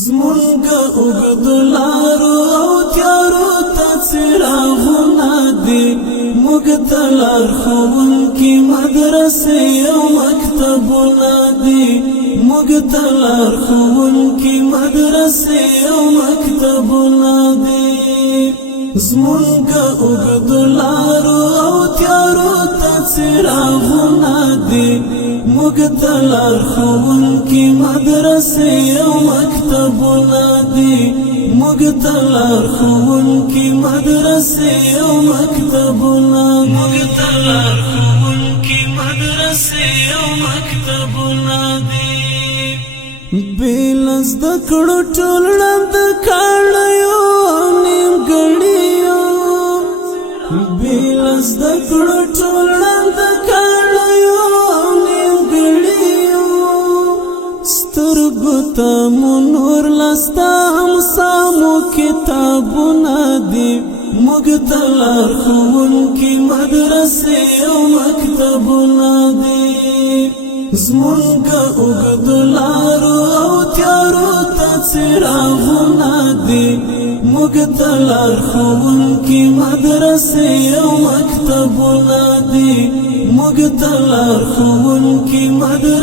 زمونږه اوږدلارو او تیارو ته څراغونه دي، موږ ته لارښوونکي مدرسې او مکتبونه دي، موږ ته لارښوونکي مدرسې او مکتبونه دي. زمونږه اوږدلارو او تیارو ته څراغونه دي، موږ ته لارښوونکي مدرسې او مکتبونه دي، موږ ته لارښوونکي مدرسې او مکتبونه، موږ ته لارښوونکي مدرسې او مکتبونه دي. بېل زده کړو ټول ړنده کاڼیو او نیمګړیو، بېل زده کړو ټول ړنده کاڼیو او نیمګړیو، سترګو ته مو نور لستا سامو کتابونه دي، موږ ته لارښوونکي مدرسې او مکتبونه دي. زمونږه اوږدلارو او تیارو ته څراغونه دي، موږ ته لارښوونکي مدرسې او مکتبونه دي، موږ ته لارښوونکي مدرسې